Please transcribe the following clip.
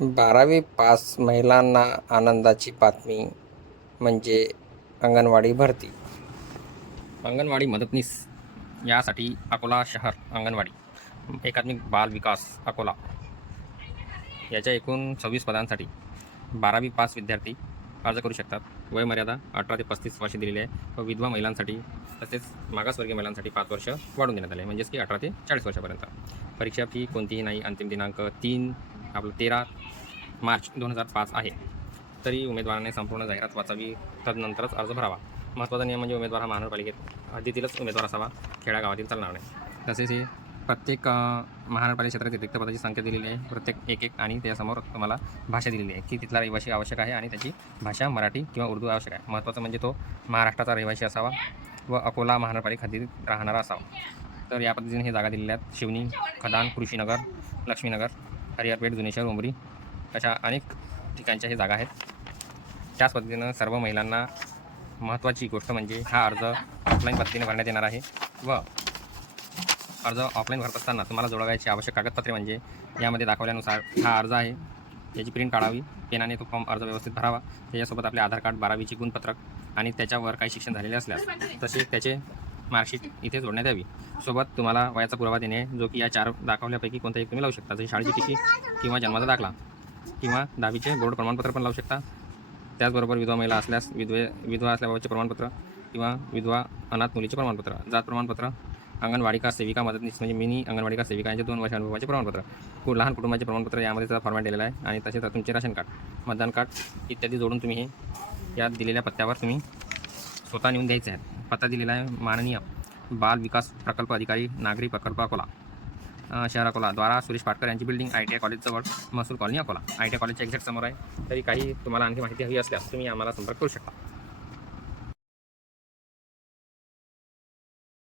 12वी पास महिलांना आनंदाची बातमी म्हणजे अंगणवाडी भरती. अंगणवाडी मदतनीस यासाठी अकोला शहर अंगणवाडी एकात्मिक बाल विकास अकोला याच्या एकूण 26 पदांसाठी 12वी पास विद्यार्थी अर्ज करू शकतात. वयमर्यादा 18 ते 35 वर्षे दिलेली आहे व विधवा महिलांसाठी तसेच मागासवर्गीय महिलांसाठी 5 वर्ष वाढून देण्यात आले, म्हणजेच की 18 ते 40 वर्षापर्यंत. परीक्षा फी कोणतीही नाही. अंतिम दिनांक 13 मार्च 2005 आहे. तरी उमेदवाराने संपूर्ण जाहिरात वाचावी, तदनंतरच अर्ज भरावा. महत्त्वाचा नियम म्हणजे उमेदवार हा महानगरपालिकेत हद्दीतीलच उमेदवार असावा, खेड्यागावातील चालणार नाही. तसेच हे प्रत्येक महानगरपालिका क्षेत्रातील रिक्त पदाची संख्या दिलेली आहे, प्रत्येक एक आणि त्यासमोर तुम्हाला भाषा दिलेली आहे की तिथला रहिवासी आवश्यक आहे आणि त्याची भाषा मराठी किंवा उर्दू आवश्यक आहे. महत्त्वाचं म्हणजे तो महाराष्ट्राचा रहिवासी असावा व अकोला महानगरपालिका हद्दीत राहणारा असावा. तर या पद्धतीने हे जागा दिलेल्या आहेत. शिवनी, खदान, कृषीनगर, लक्ष्मीनगर, हरिहरपेठ, जुनेश्वर, उमरी अशा अनेक ठिकाणच्या हे जागा आहेत. त्याच पद्धतीनं सर्व महिलांना महत्त्वाची गोष्ट म्हणजे हा अर्ज ऑफलाईन पद्धतीने भरण्यात येणार आहे व अर्ज ऑफलाईन भरत असताना तुम्हाला जोडवायची आवश्यक कागदपत्रे म्हणजे यामध्ये दाखवल्यानुसार हा अर्ज आहे, याची प्रिंट काढावी, पेनाने तो फॉर्म अर्ज व्यवस्थित भरावा. त्याच्यासोबत आपले आधार कार्ड, 12वीची गुणपत्रक आणि त्याच्यावर काही शिक्षण झालेले असल्यास तसे त्याचे मार्कशीट इथे जोडण्यात यावी. सोबत तुम्हाला वयाचा पुरावा देणे, जो की या 4 दाखवल्यापैकी कोणता एक तुम्ही लावू शकता. जशी शाळेची टिकी किंवा जन्माचा दाखला किंवा 10वीचे बोर्ड प्रमाणपत्र पण लावू शकता. त्याचबरोबर विधवा महिला असल्यास विधवा असल्याबाबतचे प्रमाणपत्र किंवा विधवा अनाथ मुलीचे प्रमाणपत्र, जात प्रमाणपत्र, अंगणवाडिका सेविका मदतनीस म्हणजे मिनी अंगणवाडिका सेविका यांचे 2 वर्ष अनुभवाचे प्रमाणपत्र, लहान कुटुंबाचे प्रमाणपत्र यामध्ये त्याचा फॉर्मॅट दिलेला आहे आणि तसेच तुमचे राशन कार्ड, मतदान कार्ड इत्यादी जोडून तुम्ही हे या दिलेल्या पत्त्यावर तुम्ही स्वतः नेऊन द्यायचे आहेत. पत्ता दिलेला आहे माननीय बाल विकास प्रकल्प अधिकारी, नागरी प्रकल्प अकोला, शहर अकोला द्वारा सुरेश पाटकर यांची बिल्डिंग, ITI कॉलेजजवळ, महसूल कॉलनी अकोला. ITI कॉलेजच्या एक्झॅक्ट समोर आहे. तरी काही तुम्हाला आणखी माहिती हवी असल्यास तुम्ही आम्हाला संपर्क करू शकता.